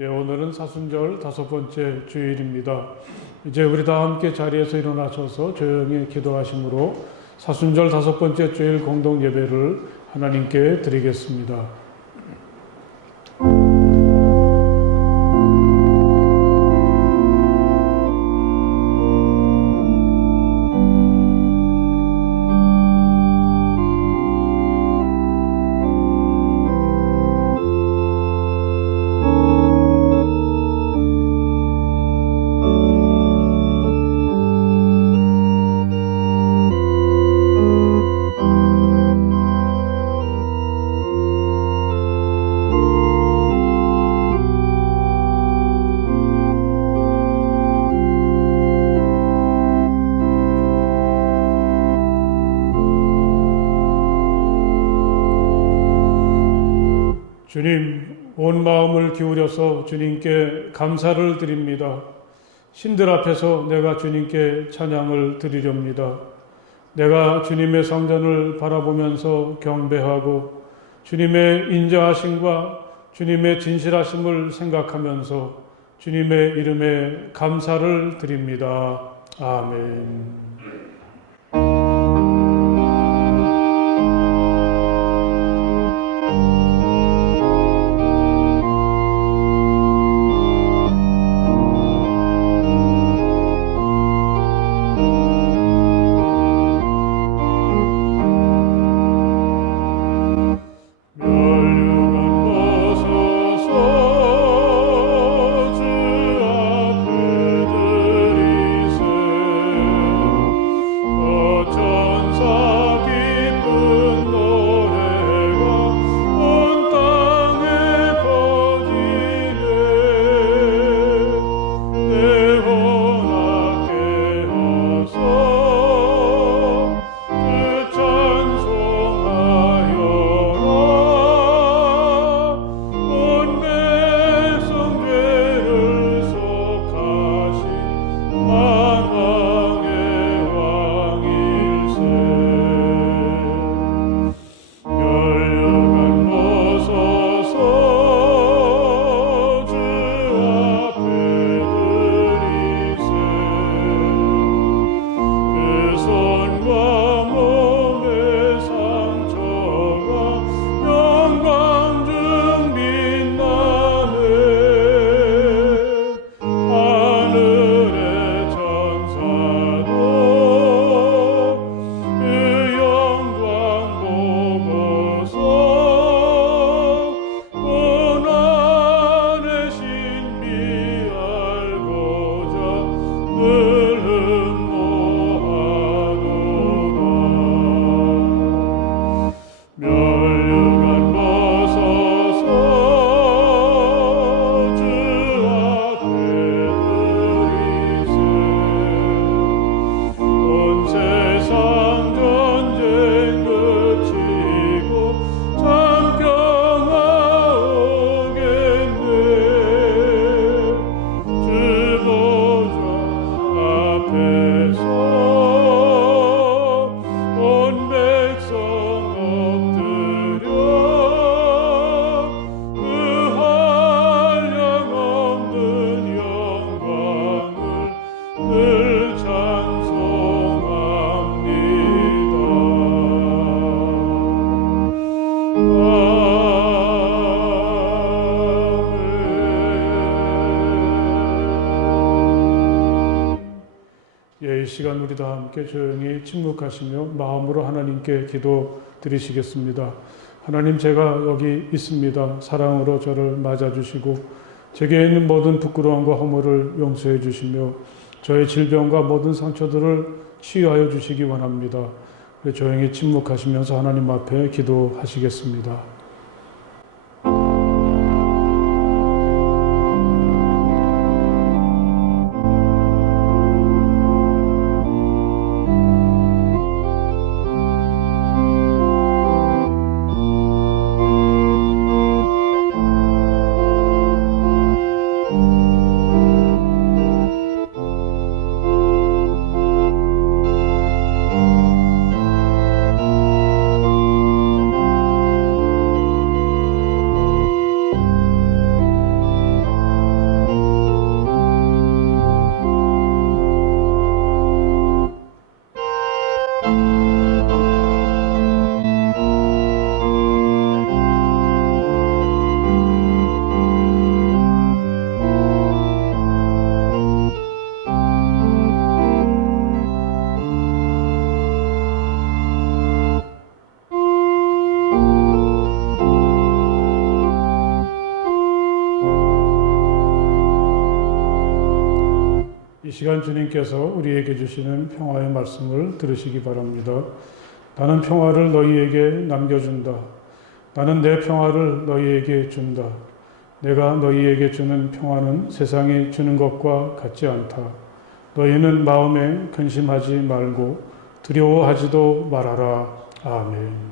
예, 오늘은 사순절 5번째 주일입니다. 이제 우리 다 함께 자리에서 일어나셔서 조용히 기도하심으로 사순절 5번째 주일 공동 예배를 하나님께 드리겠습니다. 주님, 온 마음을 기울여서 주님께 감사를 드립니다. 신들 앞에서 내가 주님께 찬양을 드리렵니다. 내가 주님의 성전을 바라보면서 경배하고 주님의 인자하심과 주님의 진실하심을 생각하면서 주님의 이름에 감사를 드립니다. 아멘. 이 시간 우리 다 함께 조용히 침묵하시며 마음으로 하나님께 기도 드리시겠습니다. 하나님, 제가 여기 있습니다. 사랑으로 저를 맞아주시고 제게 있는 모든 부끄러움과 허물을 용서해 주시며 저의 질병과 모든 상처들을 치유하여 주시기 원합니다. 조용히 침묵하시면서 하나님 앞에 기도하시겠습니다. 이 시간 주님께서 우리에게 주시는 평화의 말씀을 들으시기 바랍니다. 나는 평화를 너희에게 남겨준다. 나는 내 평화를 너희에게 준다. 내가 너희에게 주는 평화는 세상이 주는 것과 같지 않다. 너희는 마음에 근심하지 말고 두려워하지도 말아라. 아멘.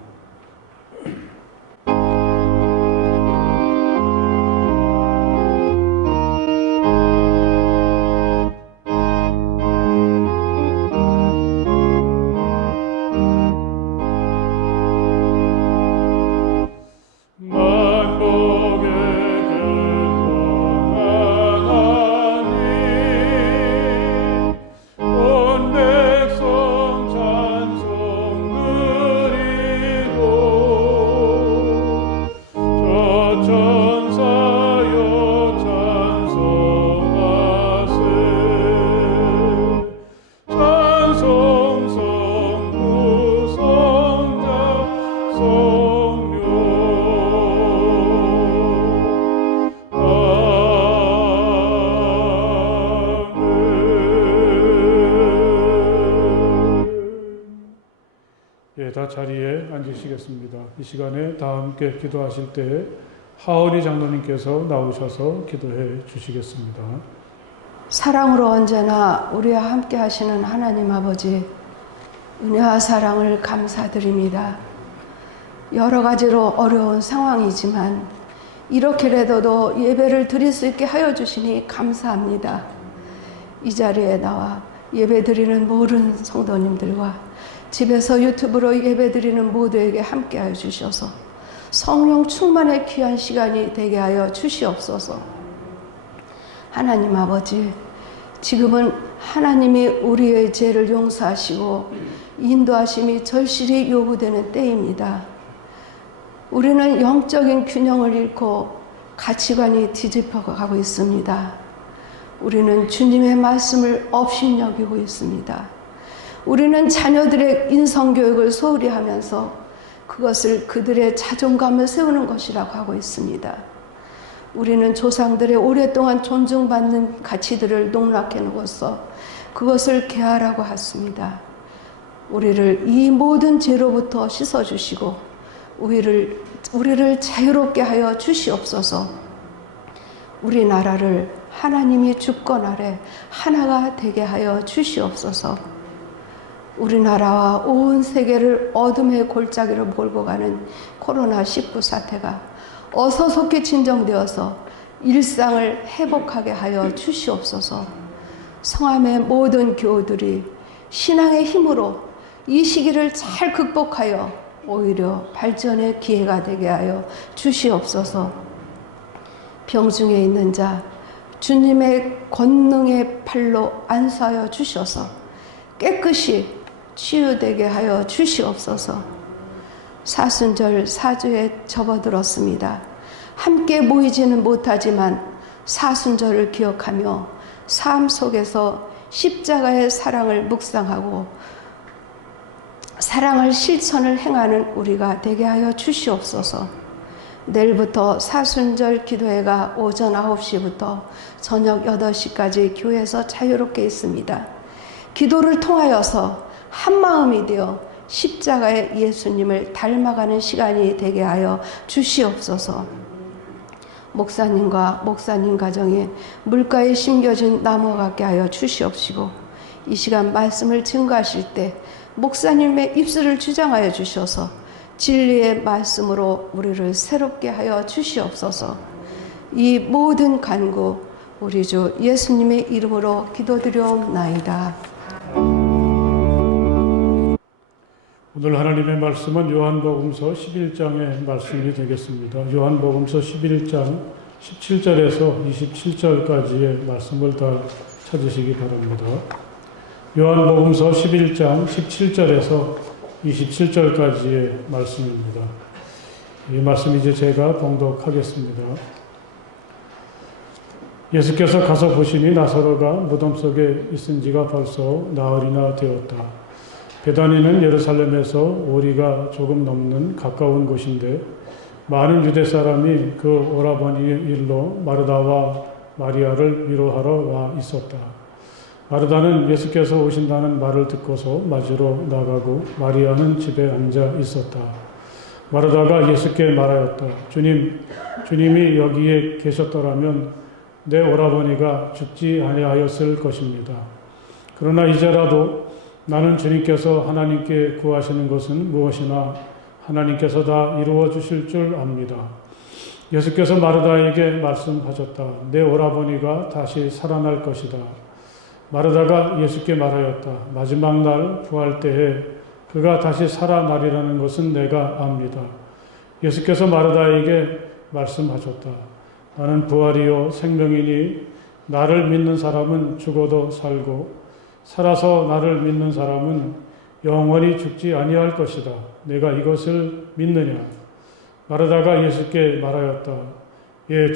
다 자리에 앉으시겠습니다. 이 시간에 다 함께 기도하실 때에 하은희 장로님께서 나오셔서 기도해 주시겠습니다. 사랑으로 언제나 우리와 함께 하시는 하나님 아버지, 은혜와 사랑을 감사드립니다. 여러 가지로 어려운 상황이지만 이렇게라도 예배를 드릴 수 있게 하여 주시니 감사합니다. 이 자리에 나와 예배 드리는 모든 성도님들과 집에서 유튜브로 예배드리는 모두에게 함께하여 주셔서 성령 충만의 귀한 시간이 되게 하여 주시옵소서. 하나님 아버지, 지금은 하나님이 우리의 죄를 용서하시고 인도하심이 절실히 요구되는 때입니다. 우리는 영적인 균형을 잃고 가치관이 뒤집어가고 있습니다. 우리는 주님의 말씀을 업신여기고 있습니다. 우리는 자녀들의 인성교육을 소홀히 하면서 그것을 그들의 자존감을 세우는 것이라고 하고 있습니다. 우리는 조상들의 오랫동안 존중받는 가치들을 농락해 놓고서 그것을 개하라고 했습니다. 우리를 이 모든 죄로부터 씻어주시고 우리를 자유롭게 하여 주시옵소서. 우리나라를 하나님이 주권 아래 하나가 되게 하여 주시옵소서. 우리나라와 온 세계를 어둠의 골짜기로 몰고 가는 코로나19 사태가 어서 속히 진정되어서 일상을 회복하게 하여 주시옵소서. 성함의 모든 교우들이 신앙의 힘으로 이 시기를 잘 극복하여 오히려 발전의 기회가 되게 하여 주시옵소서. 병중에 있는 자 주님의 권능의 팔로 안수하여 주셔서 깨끗이 치유되게 하여 주시옵소서. 사순절 사주에 접어들었습니다. 함께 모이지는 못하지만 사순절을 기억하며 삶 속에서 십자가의 사랑을 묵상하고 사랑을 실천을 행하는 우리가 되게 하여 주시옵소서. 내일부터 사순절 기도회가 오전 9시부터 저녁 8시까지 교회에서 자유롭게 있습니다. 기도를 통하여서 한마음이 되어 십자가의 예수님을 닮아가는 시간이 되게 하여 주시옵소서. 목사님과 목사님 가정에 물가에 심겨진 나무와 같게 하여 주시옵시고 이 시간 말씀을 증거하실 때 목사님의 입술을 주장하여 주셔서 진리의 말씀으로 우리를 새롭게 하여 주시옵소서. 이 모든 간구 우리 주 예수님의 이름으로 기도드려옵나이다. 오늘 하나님의 말씀은 요한복음서 11장의 말씀이 되겠습니다. 요한복음서 11장 17절에서 27절까지의 말씀을 다 찾으시기 바랍니다. 요한복음서 11장 17절에서 27절까지의 말씀입니다. 이 말씀 이제 제가 봉독하겠습니다. 예수께서 가서 보시니 나사로가 무덤 속에 있은 지가 벌써 나흘이나 되었다. 베다니는 예루살렘에서 오리가 조금 넘는 가까운 곳인데 많은 유대 사람이 그 오라버니의 일로 마르다와 마리아를 위로하러 와 있었다. 마르다는 예수께서 오신다는 말을 듣고서 맞으러 나가고 마리아는 집에 앉아 있었다. 마르다가 예수께 말하였다. 주님이 여기에 계셨더라면 내 오라버니가 죽지 아니하였을 것입니다. 그러나 이제라도 나는 주님께서 하나님께 구하시는 것은 무엇이나 하나님께서 다 이루어 주실 줄 압니다. 예수께서 마르다에게 말씀하셨다. 내 오라버니가 다시 살아날 것이다. 마르다가 예수께 말하였다. 마지막 날 부활 때에 그가 다시 살아나리라는 것은 내가 압니다. 예수께서 마르다에게 말씀하셨다. 나는 부활이요 생명이니 나를 믿는 사람은 죽어도 살고 살아서 나를 믿는 사람은 영원히 죽지 아니할 것이다. 내가 이것을 믿느냐? 마르다가 예수께 말하였다. 예,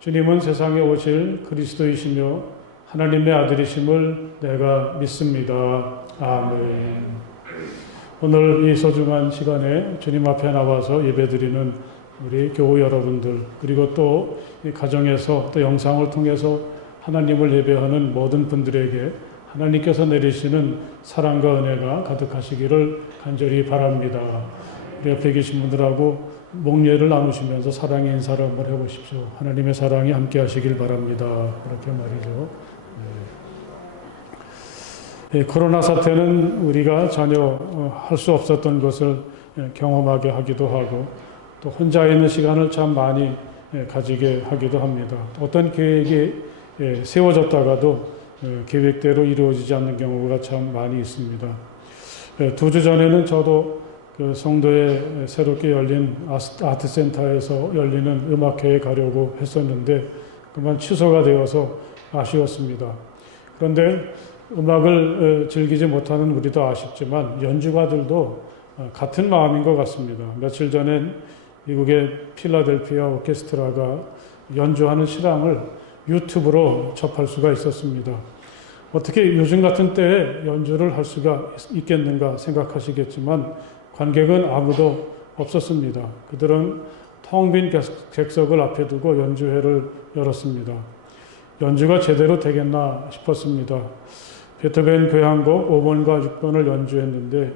주님은 세상에 오실 그리스도이시며 하나님의 아들이심을 내가 믿습니다. 아멘. 오늘 이 소중한 시간에 주님 앞에 나와서 예배드리는 우리 교우 여러분들, 그리고 또 이 가정에서 또 영상을 통해서 하나님을 예배하는 모든 분들에게 하나님께서 내리시는 사랑과 은혜가 가득하시기를 간절히 바랍니다. 우리 옆에 계신 분들하고 목례를 나누시면서 사랑의 인사를 한번 해보십시오. 하나님의 사랑이 함께 하시길 바랍니다. 그렇게 말이죠. 코로나 사태는 우리가 전혀 할 수 없었던 것을 경험하게 하기도 하고 또 혼자 있는 시간을 참 많이 가지게 하기도 합니다. 어떤 계획이 세워졌다가도 계획대로 이루어지지 않는 경우가 참 많이 있습니다. 2주 전에는 저도 그 성도에 새롭게 열린 아트센터에서 열리는 음악회에 가려고 했었는데 그만 취소가 되어서 아쉬웠습니다. 그런데 음악을 즐기지 못하는 우리도 아쉽지만 연주가들도 같은 마음인 것 같습니다. 며칠 전엔 미국의 필라델피아 오케스트라가 연주하는 실황을 유튜브로 접할 수가 있었습니다. 어떻게 요즘 같은 때에 연주를 할 수가 있겠는가 생각하시겠지만 관객은 아무도 없었습니다. 그들은 텅 빈 객석을 앞에 두고 연주회를 열었습니다. 연주가 제대로 되겠나 싶었습니다. 베토벤 교향곡 5번과 6번을 연주했는데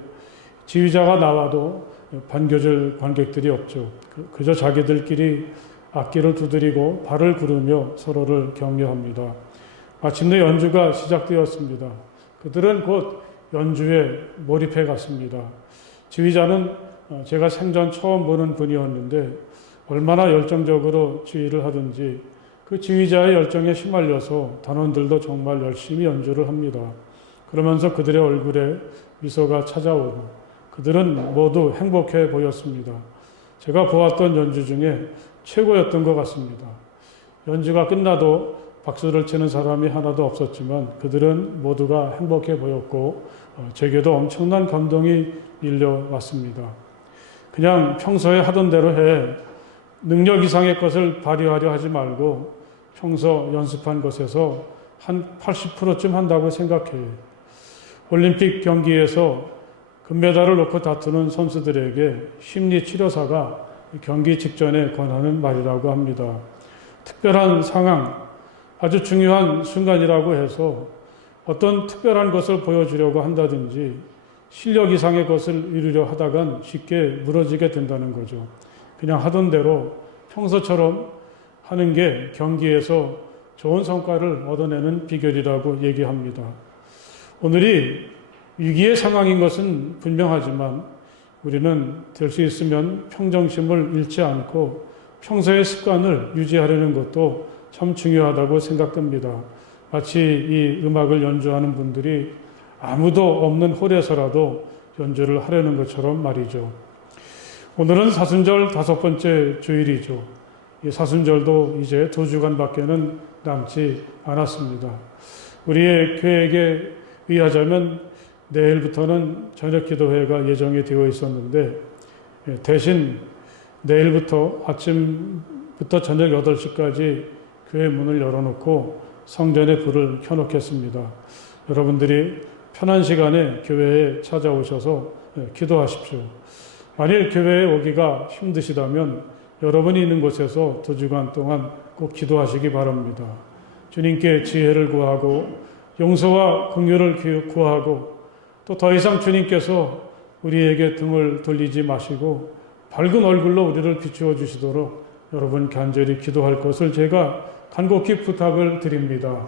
지휘자가 나와도 반겨줄 관객들이 없죠. 그저 자기들끼리 악기를 두드리고 발을 구르며 서로를 격려합니다. 마침내 연주가 시작되었습니다. 그들은 곧 연주에 몰입해 갔습니다. 지휘자는 제가 생전 처음 보는 분이었는데 얼마나 열정적으로 지휘를 하든지 그 지휘자의 열정에 휘말려서 단원들도 정말 열심히 연주를 합니다. 그러면서 그들의 얼굴에 미소가 찾아오고 그들은 모두 행복해 보였습니다. 제가 보았던 연주 중에 최고였던 것 같습니다. 연주가 끝나도 박수를 치는 사람이 하나도 없었지만 그들은 모두가 행복해 보였고 제게도 엄청난 감동이 밀려왔습니다. 그냥 평소에 하던 대로 해. 능력 이상의 것을 발휘하려 하지 말고 평소 연습한 것에서 한 80%쯤 한다고 생각해요. 올림픽 경기에서 금메달을 놓고 다투는 선수들에게 심리치료사가 경기 직전에 권하는 말이라고 합니다. 특별한 상황, 아주 중요한 순간이라고 해서 어떤 특별한 것을 보여주려고 한다든지 실력 이상의 것을 이루려 하다간 쉽게 무너지게 된다는 거죠. 그냥 하던 대로 평소처럼 하는 게 경기에서 좋은 성과를 얻어내는 비결이라고 얘기합니다. 오늘이 위기의 상황인 것은 분명하지만 우리는 될 수 있으면 평정심을 잃지 않고 평소의 습관을 유지하려는 것도 참 중요하다고 생각됩니다. 마치 이 음악을 연주하는 분들이 아무도 없는 홀에서라도 연주를 하려는 것처럼 말이죠. 오늘은 사순절 5번째 주일이죠. 이 사순절도 이제 2주간밖에는 남지 않았습니다. 우리의 계획에 의하자면 내일부터는 저녁 기도회가 예정이 되어 있었는데 대신 내일부터 아침부터 저녁 8시까지 교회 문을 열어놓고 성전에 불을 켜놓겠습니다. 여러분들이 편한 시간에 교회에 찾아오셔서 기도하십시오. 만일 교회에 오기가 힘드시다면 여러분이 있는 곳에서 2주간 동안 꼭 기도하시기 바랍니다. 주님께 지혜를 구하고 용서와 긍휼을 구하고 또 더 이상 주님께서 우리에게 등을 돌리지 마시고 밝은 얼굴로 우리를 비추어 주시도록 여러분 간절히 기도할 것을 제가 간곡히 부탁을 드립니다.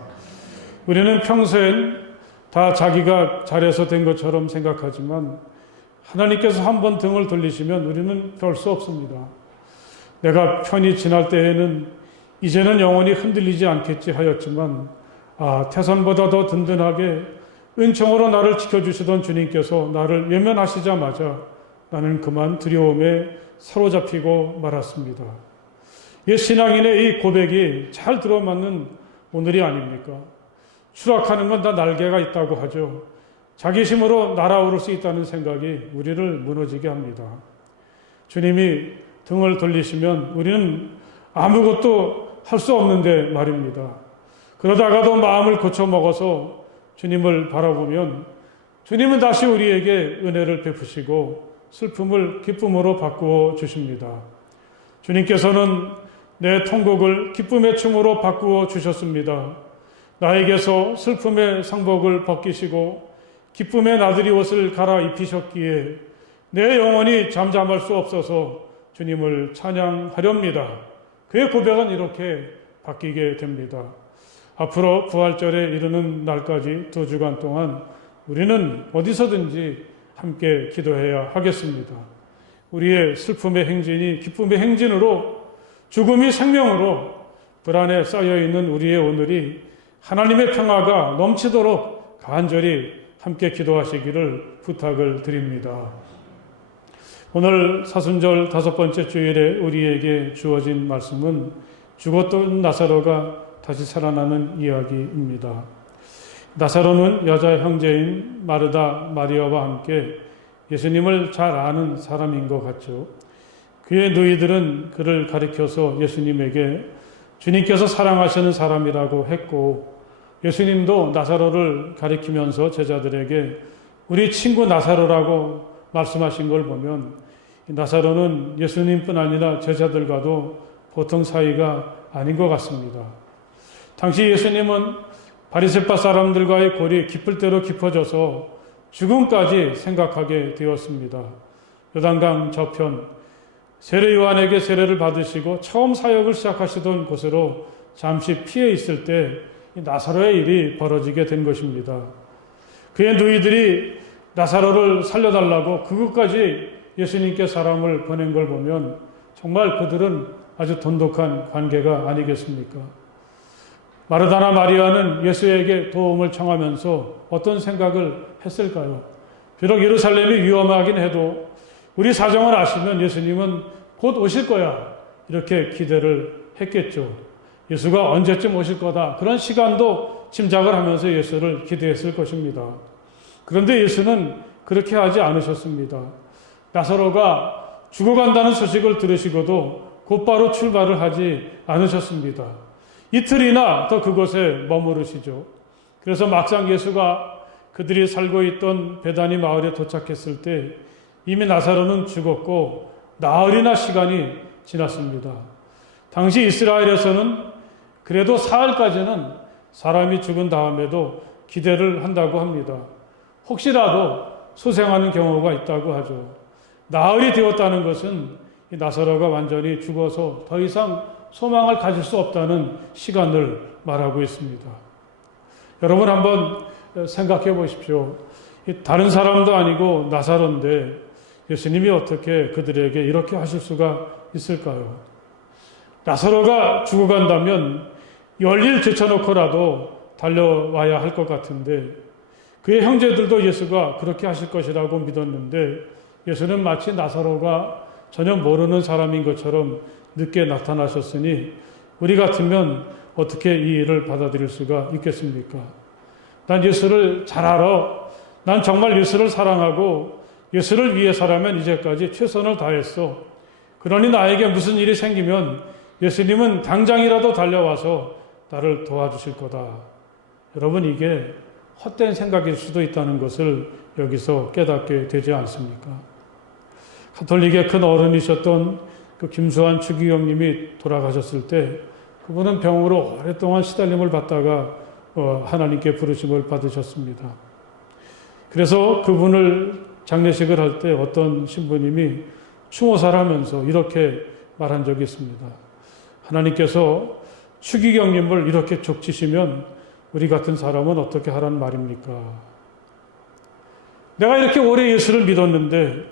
우리는 평소엔 다 자기가 잘해서 된 것처럼 생각하지만 하나님께서 한번 등을 돌리시면 우리는 별 수 없습니다. 내가 편히 지날 때에는 이제는 영원히 흔들리지 않겠지 하였지만 태산보다 더 든든하게 은총으로 나를 지켜주시던 주님께서 나를 외면하시자마자 나는 그만 두려움에 사로잡히고 말았습니다. 옛 신앙인의 이 고백이 잘 들어맞는 오늘이 아닙니까? 추락하는 건 다 날개가 있다고 하죠. 자기 힘으로 날아오를 수 있다는 생각이 우리를 무너지게 합니다. 주님이 등을 돌리시면 우리는 아무것도 할 수 없는데 말입니다. 그러다가도 마음을 고쳐먹어서 주님을 바라보면 주님은 다시 우리에게 은혜를 베푸시고 슬픔을 기쁨으로 바꾸어 주십니다. 주님께서는 내 통곡을 기쁨의 춤으로 바꾸어 주셨습니다. 나에게서 슬픔의 상복을 벗기시고 기쁨의 나들이 옷을 갈아입히셨기에 내 영혼이 잠잠할 수 없어서 주님을 찬양하렵니다. 그의 고백은 이렇게 바뀌게 됩니다. 앞으로 부활절에 이르는 날까지 2주간 동안 우리는 어디서든지 함께 기도해야 하겠습니다. 우리의 슬픔의 행진이 기쁨의 행진으로 죽음이 생명으로 불안에 쌓여있는 우리의 오늘이 하나님의 평화가 넘치도록 간절히 함께 기도하시기를 부탁을 드립니다. 오늘 사순절 5번째 주일에 우리에게 주어진 말씀은 죽었던 나사로가 다시 살아나는 이야기입니다. 나사로는 여자 형제인 마르다, 마리아와 함께 예수님을 잘 아는 사람인 것 같죠. 그의 누이들은 그를 가리켜서 예수님에게 주님께서 사랑하시는 사람이라고 했고 예수님도 나사로를 가리키면서 제자들에게 우리 친구 나사로라고 말씀하신 걸 보면 나사로는 예수님뿐 아니라 제자들과도 보통 사이가 아닌 것 같습니다. 당시 예수님은 바리새파 사람들과의 골이 깊을 대로 깊어져서 죽음까지 생각하게 되었습니다. 요단강 저편 세례 요한에게 세례를 받으시고 처음 사역을 시작하시던 곳으로 잠시 피해 있을 때 나사로의 일이 벌어지게 된 것입니다. 그의 누이들이 나사로를 살려달라고 그것까지 예수님께 사람을 보낸 걸 보면 정말 그들은 아주 돈독한 관계가 아니겠습니까? 마르다나 마리아는 예수에게 도움을 청하면서 어떤 생각을 했을까요? 비록 예루살렘이 위험하긴 해도 우리 사정을 아시면 예수님은 곧 오실 거야. 이렇게 기대를 했겠죠. 예수가 언제쯤 오실 거다. 그런 시간도 짐작을 하면서 예수를 기대했을 것입니다. 그런데 예수는 그렇게 하지 않으셨습니다. 나사로가 죽어간다는 소식을 들으시고도 곧바로 출발을 하지 않으셨습니다. 이틀이나 더 그곳에 머무르시죠. 그래서 막상 예수가 그들이 살고 있던 베다니 마을에 도착했을 때 이미 나사로는 죽었고 나흘이나 시간이 지났습니다. 당시 이스라엘에서는 그래도 사흘까지는 사람이 죽은 다음에도 기대를 한다고 합니다. 혹시라도 소생하는 경우가 있다고 하죠. 나흘이 되었다는 것은 이 나사로가 완전히 죽어서 더 이상 소망을 가질 수 없다는 시간을 말하고 있습니다. 여러분 한번 생각해 보십시오. 다른 사람도 아니고 나사로인데 예수님이 어떻게 그들에게 이렇게 하실 수가 있을까요? 나사로가 죽어간다면 열일 제쳐놓고라도 달려와야 할 것 같은데 그의 형제들도 예수가 그렇게 하실 것이라고 믿었는데 예수는 마치 나사로가 전혀 모르는 사람인 것처럼 늦게 나타나셨으니 우리 같으면 어떻게 이 일을 받아들일 수가 있겠습니까? 난 예수를 잘 알아. 난 정말 예수를 사랑하고 예수를 위해서라면 이제까지 최선을 다했어. 그러니 나에게 무슨 일이 생기면 예수님은 당장이라도 달려와서 나를 도와주실 거다. 여러분 이게 헛된 생각일 수도 있다는 것을 여기서 깨닫게 되지 않습니까? 가톨릭의 큰 어른이셨던 그 김수환 주기경님이 돌아가셨을 때 그분은 병으로 오랫동안 시달림을 받다가 하나님께 부르심을 받으셨습니다. 그래서 그분을 장례식을 할 때 어떤 신부님이 추모사를 하면서 이렇게 말한 적이 있습니다. 하나님께서 추기경님을 이렇게 족치시면 우리 같은 사람은 어떻게 하란 말입니까? 내가 이렇게 오래 예수를 믿었는데,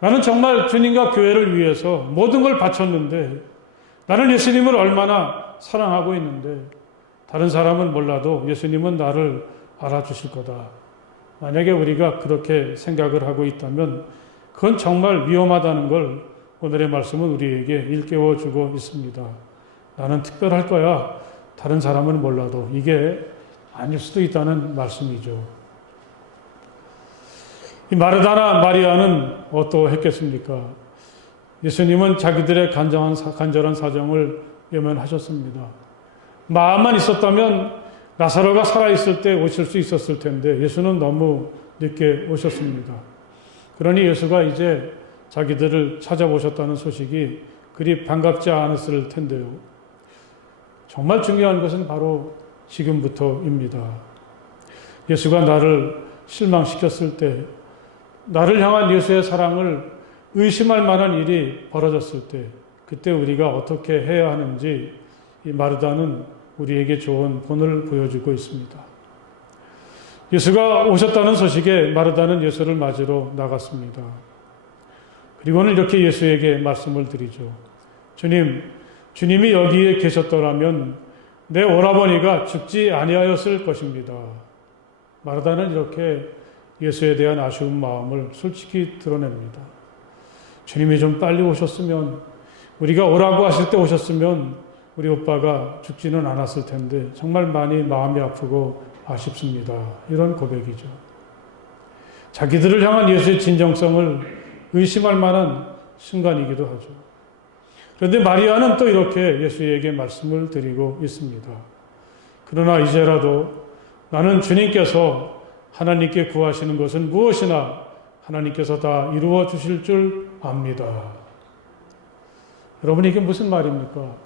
나는 정말 주님과 교회를 위해서 모든 걸 바쳤는데, 나는 예수님을 얼마나 사랑하고 있는데, 다른 사람은 몰라도 예수님은 나를 알아주실 거다. 만약에 우리가 그렇게 생각을 하고 있다면 그건 정말 위험하다는 걸 오늘의 말씀은 우리에게 일깨워주고 있습니다. 나는 특별할 거야. 다른 사람은 몰라도. 이게 아닐 수도 있다는 말씀이죠. 이 마르다나 마리아는 어떠했겠습니까? 예수님은 자기들의 간절한 사정을 외면하셨습니다. 마음만 있었다면 나사로가 살아있을 때 오실 수 있었을 텐데 예수는 너무 늦게 오셨습니다. 그러니 예수가 이제 자기들을 찾아오셨다는 소식이 그리 반갑지 않았을 텐데요. 정말 중요한 것은 바로 지금부터입니다. 예수가 나를 실망시켰을 때, 나를 향한 예수의 사랑을 의심할 만한 일이 벌어졌을 때, 그때 우리가 어떻게 해야 하는지 이 마르다는 우리에게 좋은 본을 보여주고 있습니다. 예수가 오셨다는 소식에 마르다는 예수를 맞으러 나갔습니다. 그리고는 이렇게 예수에게 말씀을 드리죠. 주님이 여기에 계셨더라면 내 오라버니가 죽지 아니하였을 것입니다. 마르다는 이렇게 예수에 대한 아쉬운 마음을 솔직히 드러냅니다. 주님이 좀 빨리 오셨으면, 우리가 오라고 하실 때 오셨으면 우리 오빠가 죽지는 않았을 텐데 정말 많이 마음이 아프고 아쉽습니다. 이런 고백이죠. 자기들을 향한 예수의 진정성을 의심할 만한 순간이기도 하죠. 그런데 마리아는 또 이렇게 예수에게 말씀을 드리고 있습니다. 그러나 이제라도 나는 주님께서 하나님께 구하시는 것은 무엇이나 하나님께서 다 이루어 주실 줄 압니다. 여러분, 이게 무슨 말입니까?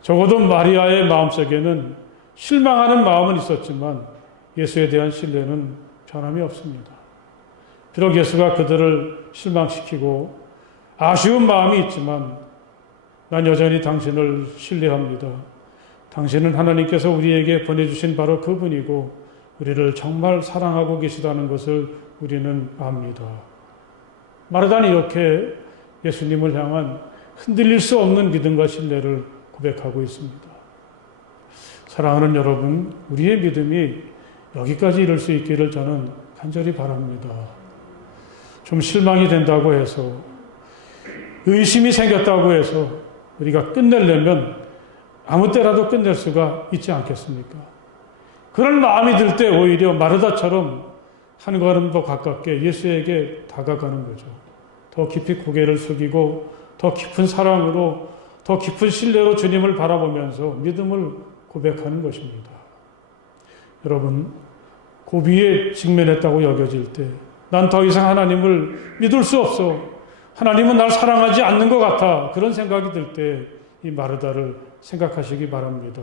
적어도 마리아의 마음속에는 실망하는 마음은 있었지만 예수에 대한 신뢰는 변함이 없습니다. 비록 예수가 그들을 실망시키고 아쉬운 마음이 있지만 난 여전히 당신을 신뢰합니다. 당신은 하나님께서 우리에게 보내주신 바로 그분이고 우리를 정말 사랑하고 계시다는 것을 우리는 압니다. 마르다는 이렇게 예수님을 향한 흔들릴 수 없는 믿음과 신뢰를 고백하고 있습니다. 사랑하는 여러분, 우리의 믿음이 여기까지 이룰 수 있기를 저는 간절히 바랍니다. 좀 실망이 된다고 해서, 의심이 생겼다고 해서 우리가 끝내려면 아무 때라도 끝낼 수가 있지 않겠습니까? 그런 마음이 들 때 오히려 마르다처럼 한 걸음 더 가깝게 예수에게 다가가는 거죠. 더 깊이 고개를 숙이고 더 깊은 사랑으로, 더 깊은 신뢰로 주님을 바라보면서 믿음을 고백하는 것입니다. 여러분, 고비에 직면했다고 여겨질 때, 난 더 이상 하나님을 믿을 수 없어, 하나님은 날 사랑하지 않는 것 같아, 그런 생각이 들 때 이 마르다를 생각하시기 바랍니다.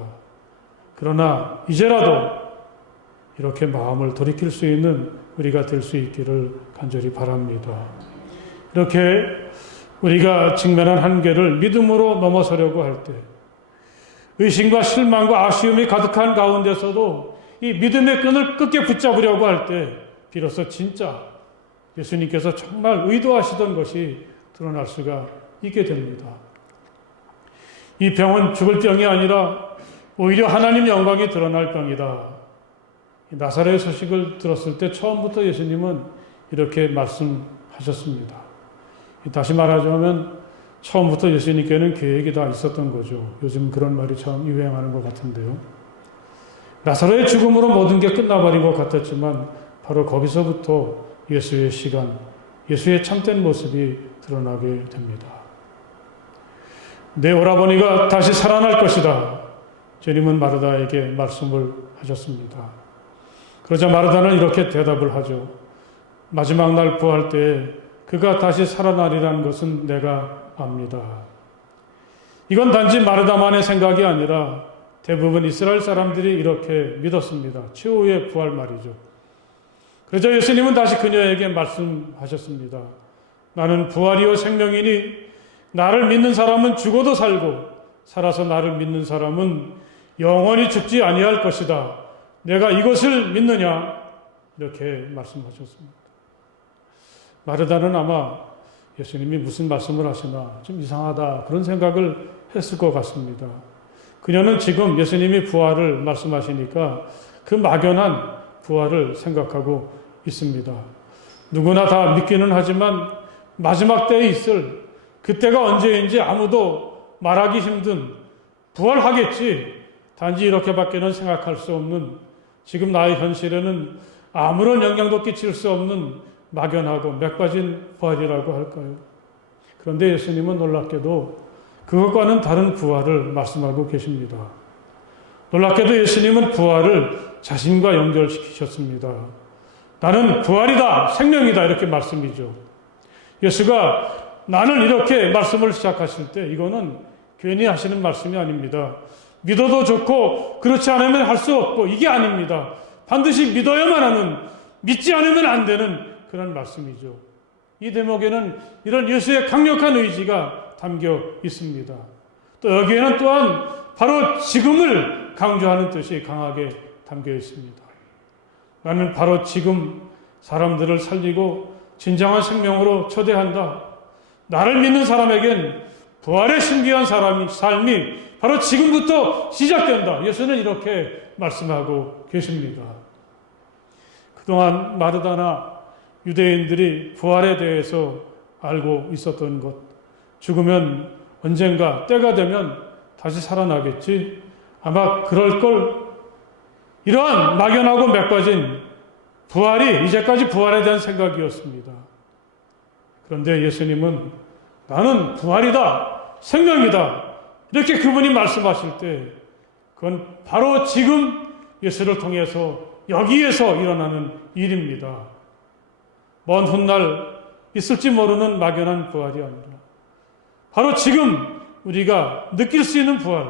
그러나 이제라도 이렇게 마음을 돌이킬 수 있는 우리가 될 수 있기를 간절히 바랍니다. 이렇게 우리가 직면한 한계를 믿음으로 넘어서려고 할 때, 의심과 실망과 아쉬움이 가득한 가운데서도 이 믿음의 끈을 끝게 붙잡으려고 할 때 비로소 진짜 예수님께서 정말 의도하시던 것이 드러날 수가 있게 됩니다. 이 병은 죽을 병이 아니라 오히려 하나님 영광이 드러날 병이다. 나사렛의 소식을 들었을 때 처음부터 예수님은 이렇게 말씀하셨습니다. 다시 말하자면 처음부터 예수님께는 계획이 다 있었던 거죠. 요즘 그런 말이 참 유행하는 것 같은데요. 나사로의 죽음으로 모든 게 끝나버린 것 같았지만 바로 거기서부터 예수의 시간, 예수의 참된 모습이 드러나게 됩니다. 내 오라버니가 다시 살아날 것이다. 주님은 마르다에게 말씀을 하셨습니다. 그러자 마르다는 이렇게 대답을 하죠. 마지막 날 부활 때에 그가 다시 살아나리라는 것은 내가 압니다. 이건 단지 마르다만의 생각이 아니라 대부분 이스라엘 사람들이 이렇게 믿었습니다. 최후의 부활 말이죠. 그래서 예수님은 다시 그녀에게 말씀하셨습니다. 나는 부활이요 생명이니 나를 믿는 사람은 죽어도 살고 살아서 나를 믿는 사람은 영원히 죽지 아니할 것이다. 내가 이것을 믿느냐? 이렇게 말씀하셨습니다. 마르다는 아마 예수님이 무슨 말씀을 하시나 좀 이상하다 그런 생각을 했을 것 같습니다. 그녀는 지금 예수님이 부활을 말씀하시니까 그 막연한 부활을 생각하고 있습니다. 누구나 다 믿기는 하지만 마지막 때에 있을 그때가 언제인지 아무도 말하기 힘든 부활하겠지. 단지 이렇게밖에는 생각할 수 없는 지금 나의 현실에는 아무런 영향도 끼칠 수 없는 막연하고 맥 빠진 부활이라고 할까요? 그런데 예수님은 놀랍게도 그것과는 다른 부활을 말씀하고 계십니다. 놀랍게도 예수님은 부활을 자신과 연결시키셨습니다. 나는 부활이다, 생명이다 이렇게 말씀이죠. 예수가 나는 이렇게 말씀을 시작하실 때 이거는 괜히 하시는 말씀이 아닙니다. 믿어도 좋고 그렇지 않으면 할 수 없고 이게 아닙니다. 반드시 믿어야만 하는, 믿지 않으면 안 되는 그런 말씀이죠. 이 대목에는 이런 예수의 강력한 의지가 담겨 있습니다. 또 여기에는 또한 바로 지금을 강조하는 뜻이 강하게 담겨 있습니다. 나는 바로 지금 사람들을 살리고 진정한 생명으로 초대한다. 나를 믿는 사람에겐 부활의 신비한 삶이 바로 지금부터 시작된다. 예수는 이렇게 말씀하고 계십니다. 그동안 마르다나 유대인들이 부활에 대해서 알고 있었던 것, 죽으면 언젠가 때가 되면 다시 살아나겠지. 아마 그럴 걸, 이러한 막연하고 맥빠진 부활이 이제까지 부활에 대한 생각이었습니다. 그런데 예수님은 나는 부활이다, 생명이다 이렇게 그분이 말씀하실 때 그건 바로 지금 예수를 통해서 여기에서 일어나는 일입니다. 먼 훗날 있을지 모르는 막연한 부활이 아니라 바로 지금 우리가 느낄 수 있는 부활,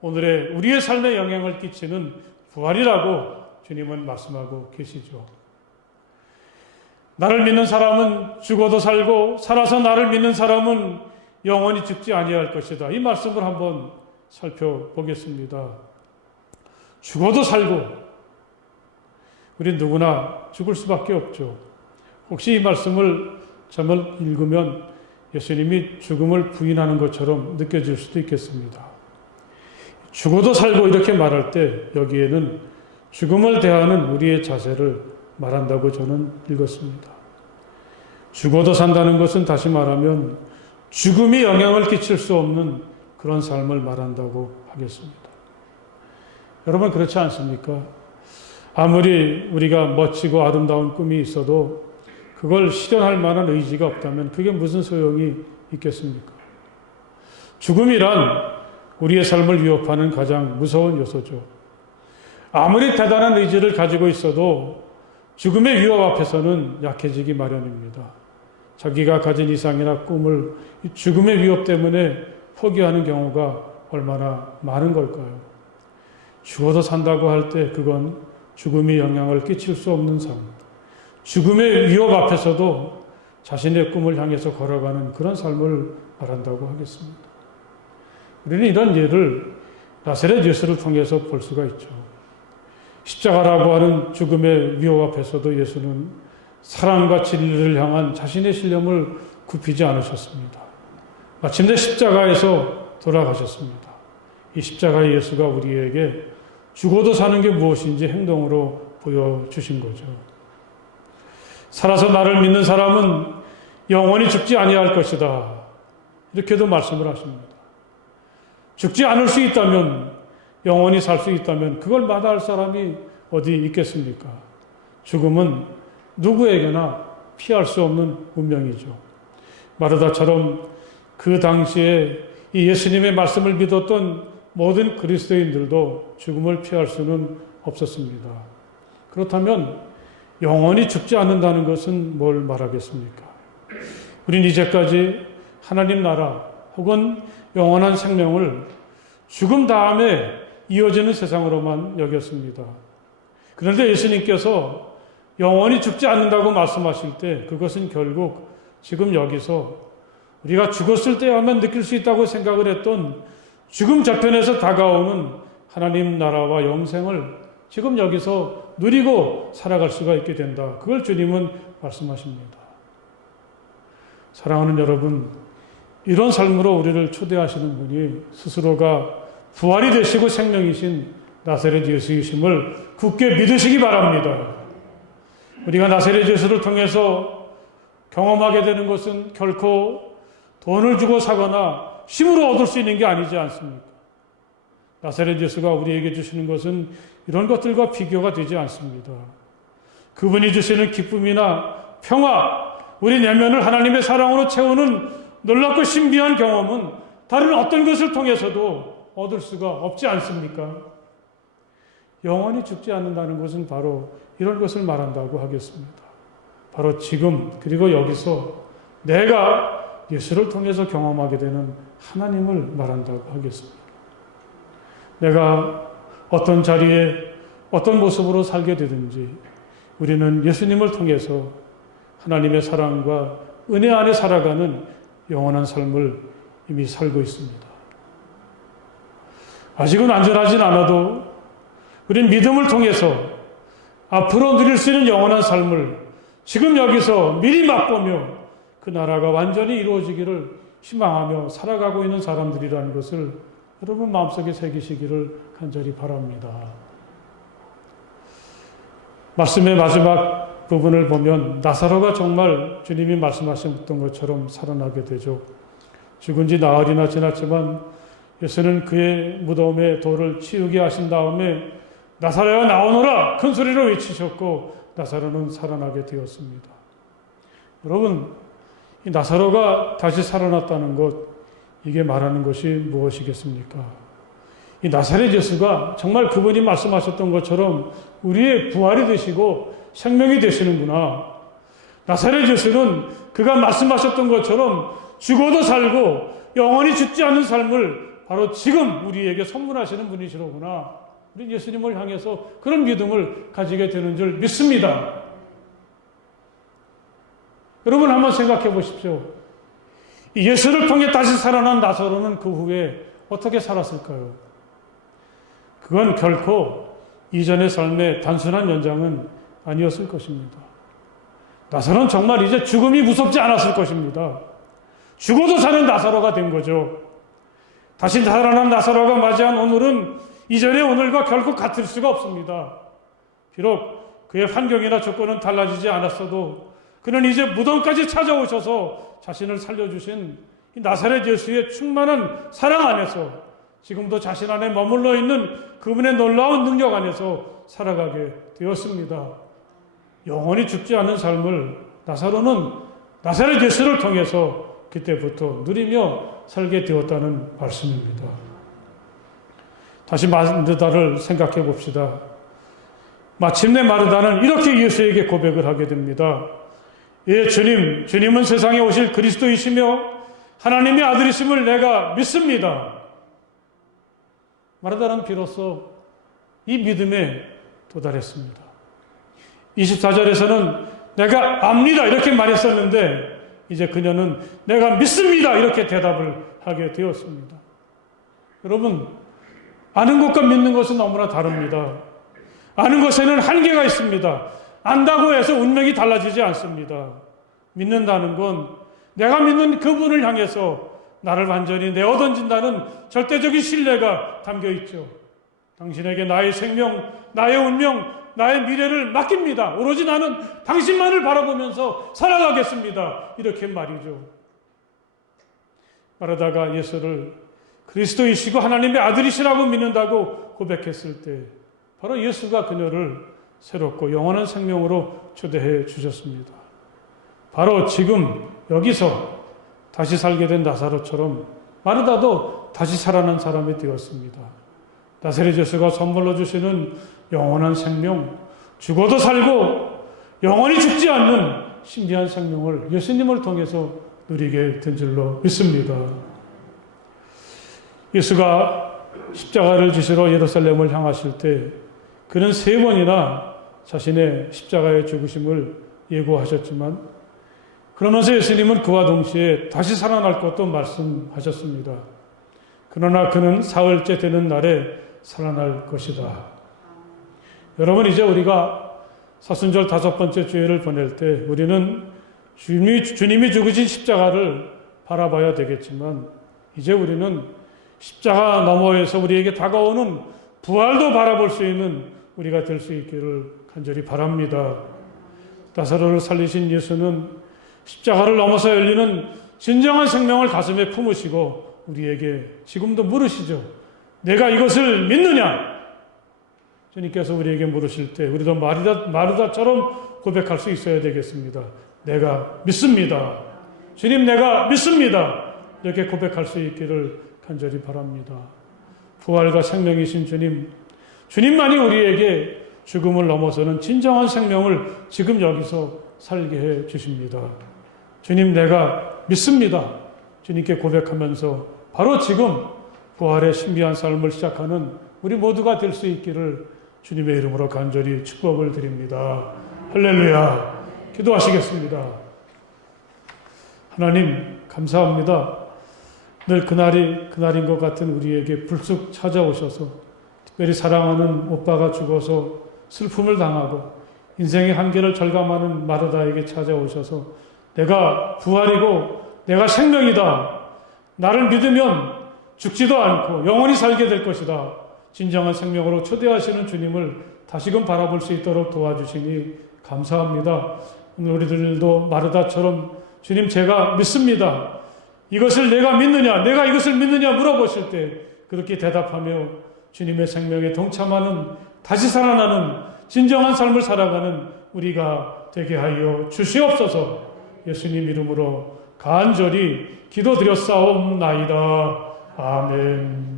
오늘의 우리의 삶에 영향을 끼치는 부활이라고 주님은 말씀하고 계시죠. 나를 믿는 사람은 죽어도 살고 살아서 나를 믿는 사람은 영원히 죽지 아니할 것이다. 이 말씀을 한번 살펴보겠습니다. 죽어도 살고 우리 누구나 죽을 수밖에 없죠. 혹시 이 말씀을 잘못 읽으면 예수님이 죽음을 부인하는 것처럼 느껴질 수도 있겠습니다. 죽어도 살고 이렇게 말할 때 여기에는 죽음을 대하는 우리의 자세를 말한다고 저는 읽었습니다. 죽어도 산다는 것은 다시 말하면 죽음이 영향을 끼칠 수 없는 그런 삶을 말한다고 하겠습니다. 여러분 그렇지 않습니까? 아무리 우리가 멋지고 아름다운 꿈이 있어도 그걸 실현할 만한 의지가 없다면 그게 무슨 소용이 있겠습니까? 죽음이란 우리의 삶을 위협하는 가장 무서운 요소죠. 아무리 대단한 의지를 가지고 있어도 죽음의 위협 앞에서는 약해지기 마련입니다. 자기가 가진 이상이나 꿈을 죽음의 위협 때문에 포기하는 경우가 얼마나 많은 걸까요? 죽어도 산다고 할 때 그건 죽음이 영향을 끼칠 수 없는 삶, 죽음의 위협 앞에서도 자신의 꿈을 향해서 걸어가는 그런 삶을 말한다고 하겠습니다. 우리는 이런 예를 나사렛 예수를 통해서 볼 수가 있죠. 십자가라고 하는 죽음의 위협 앞에서도 예수는 사랑과 진리를 향한 자신의 신념을 굽히지 않으셨습니다. 마침내 십자가에서 돌아가셨습니다. 이 십자가의 예수가 우리에게 죽어도 사는 게 무엇인지 행동으로 보여주신 거죠. 살아서 나를 믿는 사람은 영원히 죽지 아니할 것이다. 이렇게도 말씀을 하십니다. 죽지 않을 수 있다면, 영원히 살 수 있다면 그걸 마다할 사람이 어디 있겠습니까? 죽음은 누구에게나 피할 수 없는 운명이죠. 마르다처럼 그 당시에 이 예수님의 말씀을 믿었던 모든 그리스도인들도 죽음을 피할 수는 없었습니다. 그렇다면 영원히 죽지 않는다는 것은 뭘 말하겠습니까? 우린 이제까지 하나님 나라 혹은 영원한 생명을 죽음 다음에 이어지는 세상으로만 여겼습니다. 그런데 예수님께서 영원히 죽지 않는다고 말씀하실 때 그것은 결국 지금 여기서 우리가 죽었을 때야만 느낄 수 있다고 생각을 했던 죽음 저편에서 다가오는 하나님 나라와 영생을 지금 여기서 누리고 살아갈 수가 있게 된다. 그걸 주님은 말씀하십니다. 사랑하는 여러분, 이런 삶으로 우리를 초대하시는 분이 스스로가 부활이 되시고 생명이신 나사렛 예수이심을 굳게 믿으시기 바랍니다. 우리가 나사렛 예수를 통해서 경험하게 되는 것은 결코 돈을 주고 사거나 힘으로 얻을 수 있는 게 아니지 않습니까? 나사렛 예수가 우리에게 주시는 것은 이런 것들과 비교가 되지 않습니다. 그분이 주시는 기쁨이나 평화, 우리 내면을 하나님의 사랑으로 채우는 놀랍고 신비한 경험은 다른 어떤 것을 통해서도 얻을 수가 없지 않습니까? 영원히 죽지 않는다는 것은 바로 이런 것을 말한다고 하겠습니다. 바로 지금 그리고 여기서 내가 예수를 통해서 경험하게 되는 하나님을 말한다고 하겠습니다. 내가 어떤 자리에 어떤 모습으로 살게 되든지 우리는 예수님을 통해서 하나님의 사랑과 은혜 안에 살아가는 영원한 삶을 이미 살고 있습니다. 아직은 안전하진 않아도 우린 믿음을 통해서 앞으로 누릴 수 있는 영원한 삶을 지금 여기서 미리 맛보며 그 나라가 완전히 이루어지기를 희망하며 살아가고 있는 사람들이라는 것을 여러분 마음속에 새기시기를 간절히 바랍니다. 말씀의 마지막 부분을 보면 나사로가 정말 주님이 말씀하셨던 것처럼 살아나게 되죠. 죽은 지 나흘이나 지났지만 예수는 그의 무덤에 돌을 치우게 하신 다음에 나사로야 나오너라 큰 소리로 외치셨고 나사로는 살아나게 되었습니다. 여러분, 이 나사로가 다시 살아났다는 것, 이게 말하는 것이 무엇이겠습니까? 이 나사렛 예수가 정말 그분이 말씀하셨던 것처럼 우리의 부활이 되시고 생명이 되시는구나. 나사렛 예수는 그가 말씀하셨던 것처럼 죽어도 살고 영원히 죽지 않는 삶을 바로 지금 우리에게 선물하시는 분이시로구나. 우리 예수님을 향해서 그런 믿음을 가지게 되는 줄 믿습니다. 여러분 한번 생각해 보십시오. 예수를 통해 다시 살아난 나사로는 그 후에 어떻게 살았을까요? 그건 결코 이전의 삶의 단순한 연장은 아니었을 것입니다. 나사로는 정말 이제 죽음이 무섭지 않았을 것입니다. 죽어도 사는 나사로가 된 거죠. 다시 살아난 나사로가 맞이한 오늘은 이전의 오늘과 결코 같을 수가 없습니다. 비록 그의 환경이나 조건은 달라지지 않았어도 그는 이제 무덤까지 찾아오셔서 자신을 살려주신 이 나사렛 예수의 충만한 사랑 안에서 지금도 자신 안에 머물러 있는 그분의 놀라운 능력 안에서 살아가게 되었습니다. 영원히 죽지 않는 삶을 나사로는 나사렛 예수를 통해서 그때부터 누리며 살게 되었다는 말씀입니다. 다시 마르다를 생각해 봅시다. 마침내 마르다는 이렇게 예수에게 고백을 하게 됩니다. 예, 주님은 세상에 오실 그리스도이시며 하나님의 아들이심을 내가 믿습니다. 마르다는 비로소 이 믿음에 도달했습니다. 24절에서는 내가 압니다 이렇게 말했었는데 이제 그녀는 내가 믿습니다 이렇게 대답을 하게 되었습니다. 여러분, 아는 것과 믿는 것은 너무나 다릅니다. 아는 것에는 한계가 있습니다. 안다고 해서 운명이 달라지지 않습니다. 믿는다는 건 내가 믿는 그분을 향해서 나를 완전히 내어던진다는 절대적인 신뢰가 담겨 있죠. 당신에게 나의 생명, 나의 운명, 나의 미래를 맡깁니다. 오로지 나는 당신만을 바라보면서 살아가겠습니다. 이렇게 말이죠. 마르다가 예수를 그리스도이시고 하나님의 아들이시라고 믿는다고 고백했을 때 바로 예수가 그녀를 새롭고 영원한 생명으로 초대해 주셨습니다. 바로 지금 여기서 다시 살게 된 나사로처럼 마르다도 다시 살아난 사람이 되었습니다. 나사렛 예수가 선물로 주시는 영원한 생명, 죽어도 살고 영원히 죽지 않는 신비한 생명을 예수님을 통해서 누리게 된 줄로 믿습니다. 예수가 십자가를 지시러 예루살렘을 향하실 때 그는 3번이나 자신의 십자가의 죽으심을 예고하셨지만 그러면서 예수님은 그와 동시에 다시 살아날 것도 말씀하셨습니다. 그러나 그는 사흘째 되는 날에 살아날 것이다. 여러분, 이제 우리가 사순절 5번째 주일을 보낼 때 우리는 주님이 죽으신 십자가를 바라봐야 되겠지만 이제 우리는 십자가 너머에서 우리에게 다가오는 부활도 바라볼 수 있는 우리가 될 수 있기를 간절히 바랍니다. 나사로를 살리신 예수는 십자가를 넘어서 열리는 진정한 생명을 가슴에 품으시고 우리에게 지금도 물으시죠. 내가 이것을 믿느냐? 주님께서 우리에게 물으실 때 우리도 마르다처럼 고백할 수 있어야 되겠습니다. 내가 믿습니다. 주님, 내가 믿습니다. 이렇게 고백할 수 있기를 간절히 바랍니다. 부활과 생명이신 주님, 주님만이 우리에게 죽음을 넘어서는 진정한 생명을 지금 여기서 살게 해 주십니다. 주님, 내가 믿습니다. 주님께 고백하면서 바로 지금 부활의 신비한 삶을 시작하는 우리 모두가 될 수 있기를 주님의 이름으로 간절히 축복을 드립니다. 할렐루야. 기도하시겠습니다. 하나님, 감사합니다. 늘 그날인 것 같은 우리에게 불쑥 찾아오셔서 특별히 사랑하는 오빠가 죽어서 슬픔을 당하고 인생의 한계를 절감하는 마르다에게 찾아오셔서 내가 부활이고 내가 생명이다. 나를 믿으면 죽지도 않고 영원히 살게 될 것이다. 진정한 생명으로 초대하시는 주님을 다시금 바라볼 수 있도록 도와주시니 감사합니다. 오늘 우리들도 마르다처럼 주님, 제가 믿습니다. 이것을 내가 믿느냐, 내가 이것을 믿느냐 물어보실 때 그렇게 대답하며 주님의 생명에 동참하는, 다시 살아나는 진정한 삶을 살아가는 우리가 되게 하여 주시옵소서. 예수님 이름으로 간절히 기도드렸사옵나이다. 아멘.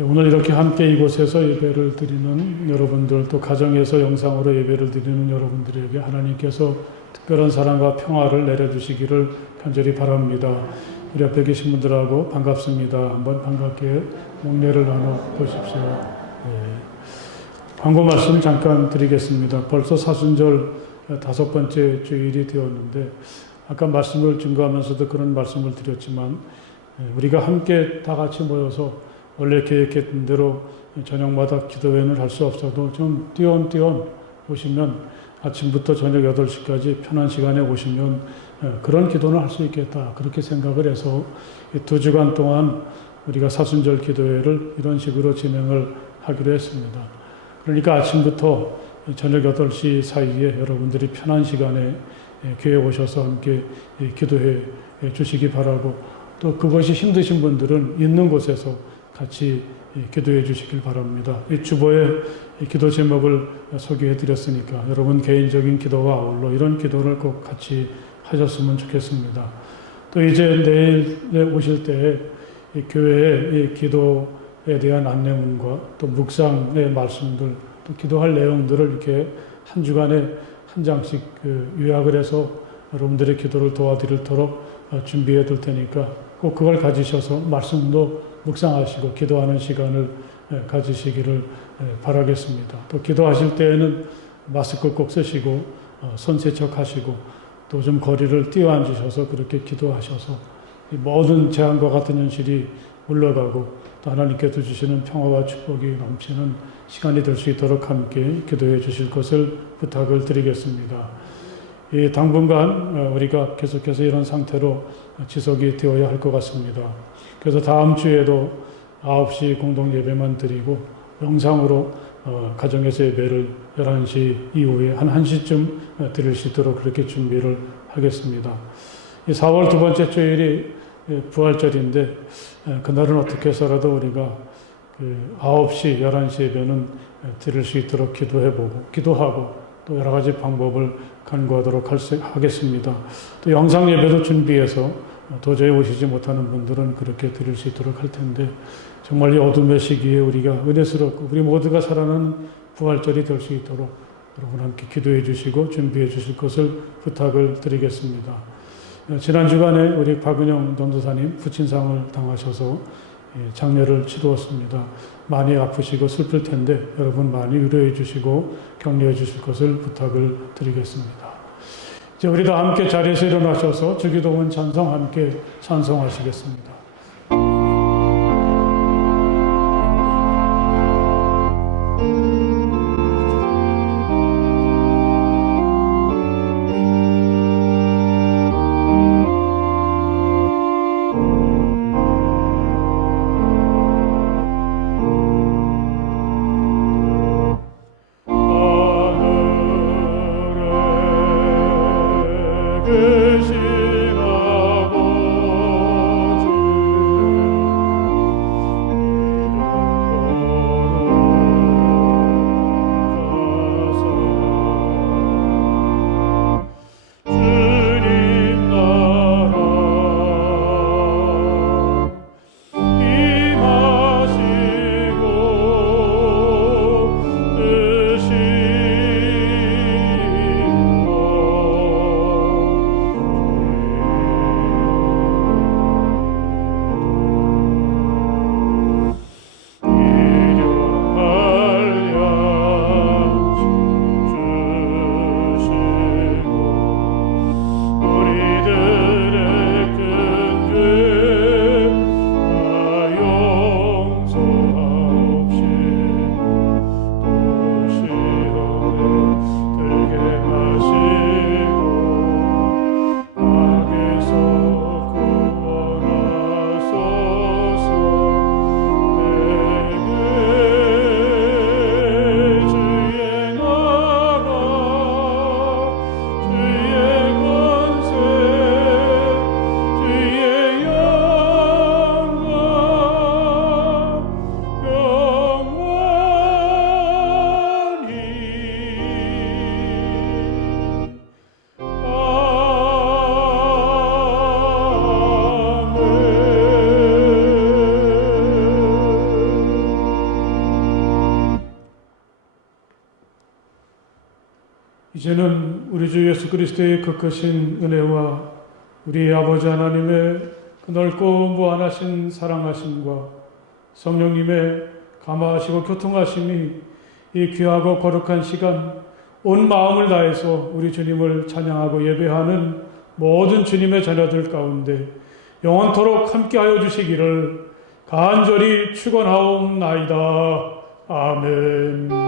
오늘 이렇게 함께 이곳에서 예배를 드리는 여러분들, 또 가정에서 영상으로 예배를 드리는 여러분들에게 하나님께서 특별한 사랑과 평화를 내려주시기를 간절히 바랍니다. 우리 앞에 계신 분들하고 반갑습니다. 한번 반갑게 목례를 나눠보십시오. 네. 광고 말씀 잠깐 드리겠습니다. 벌써 사순절 5번째 주일이 되었는데 아까 말씀을 증거하면서도 그런 말씀을 드렸지만 우리가 함께 다 같이 모여서 원래 계획했던 대로 저녁마다 기도회는 할 수 없어도 좀 띄엄띄엄 오시면 아침부터 저녁 8시까지 편한 시간에 오시면 그런 기도는 할 수 있겠다. 그렇게 생각을 해서 2주간 동안 우리가 사순절 기도회를 이런 식으로 진행을 하기로 했습니다. 그러니까 아침부터 저녁 8시 사이에 여러분들이 편한 시간에 교회에 오셔서 함께 기도해 주시기 바라고, 또 그것이 힘드신 분들은 있는 곳에서 같이 기도해 주시길 바랍니다. 이 주보에 기도 제목을 소개해 드렸으니까 여러분 개인적인 기도와 아울러 이런 기도를 꼭 같이 하셨으면 좋겠습니다. 또 이제 내일 오실 때 교회의 기도에 대한 안내문과 또 묵상의 말씀들, 또 기도할 내용들을 이렇게 한 주간에 한 장씩 요약을 해서 여러분들의 기도를 도와드리도록 준비해 둘 테니까 꼭 그걸 가지셔서 말씀도 묵상하시고 기도하는 시간을 가지시기를 바라겠습니다. 또 기도하실 때에는 마스크 꼭 쓰시고 손 세척하시고 또 좀 거리를 띄워 앉으셔서 그렇게 기도하셔서 이 모든 재앙과 같은 현실이 물러가고 또 하나님께서 주시는 평화와 축복이 넘치는 시간이 될 수 있도록 함께 기도해 주실 것을 부탁을 드리겠습니다. 이 당분간 우리가 계속해서 이런 상태로 지속이 되어야 할 것 같습니다. 그래서 다음 주에도 9시 공동 예배만 드리고 영상으로 가정에서 예배를 11시 이후에 한 1시쯤 드릴 수 있도록 그렇게 준비를 하겠습니다. 4월 2번째 주일이 부활절인데 그날은 어떻게 해서라도 우리가 9시, 11시 예배는 드릴 수 있도록 기도하고 또 여러 가지 방법을 간구하도록 하겠습니다. 또 영상 예배도 준비해서 도저히 오시지 못하는 분들은 그렇게 드릴 수 있도록 할 텐데 정말 이 어둠의 시기에 우리가 은혜스럽고 우리 모두가 살아나는 부활절이 될 수 있도록 여러분 함께 기도해 주시고 준비해 주실 것을 부탁을 드리겠습니다. 지난 주간에 우리 박은영 전도사님 부친상을 당하셔서 장례를 치루었습니다. 많이 아프시고 슬플 텐데 여러분 많이 위로해 주시고 격려해 주실 것을 부탁을 드리겠습니다. 이제 우리 다 함께 자리에서 일어나셔서 주기도문 찬송 함께 찬송하시겠습니다. 이제는 우리 주 예수 그리스도의 그 크신 은혜와 우리 아버지 하나님의 그 넓고 무한하신 사랑하심과 성령님의 감화하시고 교통하심이 이 귀하고 거룩한 시간 온 마음을 다해서 우리 주님을 찬양하고 예배하는 모든 주님의 자녀들 가운데 영원토록 함께하여 주시기를 간절히 축원하옵나이다. 아멘.